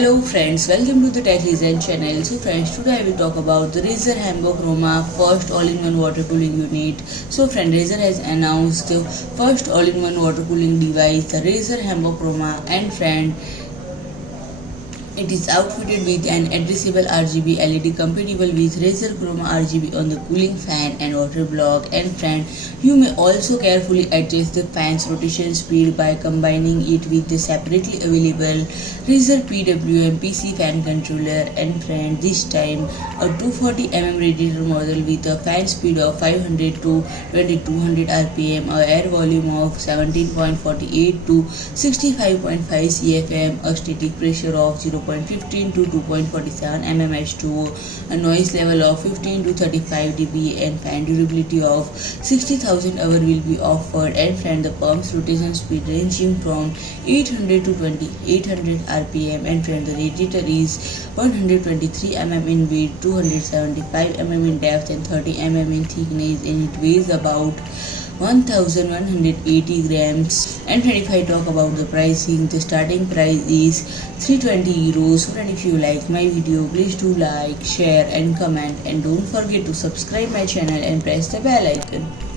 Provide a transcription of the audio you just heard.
Hello friends, welcome to the Tech Design channel. So friends, today I will talk about the Razer Hanbo Chroma first all-in-one water cooling unit. So friend, Razer has announced the first all-in-one water cooling device, the Razer Hanbo Chroma, and friend, it is outfitted with an addressable RGB LED compatible with Razer Chroma RGB on the cooling fan and water block. And friend, you may also carefully adjust the fan's rotation speed by combining it with the separately available Razer PWM PC fan controller. And friend, this time a 240mm radiator model with a fan speed of 500 to 2200 rpm, a air volume of 17.48 to 65.5 cfm, a static pressure of 0.15 to 2.47 mmH2O, a noise level of 15 to 35 dB, and fan durability of 60,000 hours will be offered. And friend, the pump's rotation speed ranging from 800 to 2800 rpm. And friend, the radiator is 123 mm in width, 275 mm in depth, and 30 mm in thickness, and it weighs about 1180 grams. And if I talk about the pricing, the starting price is 320 euros. So if you like my video, please do like, share and comment, and don't forget to subscribe my channel and press the bell icon.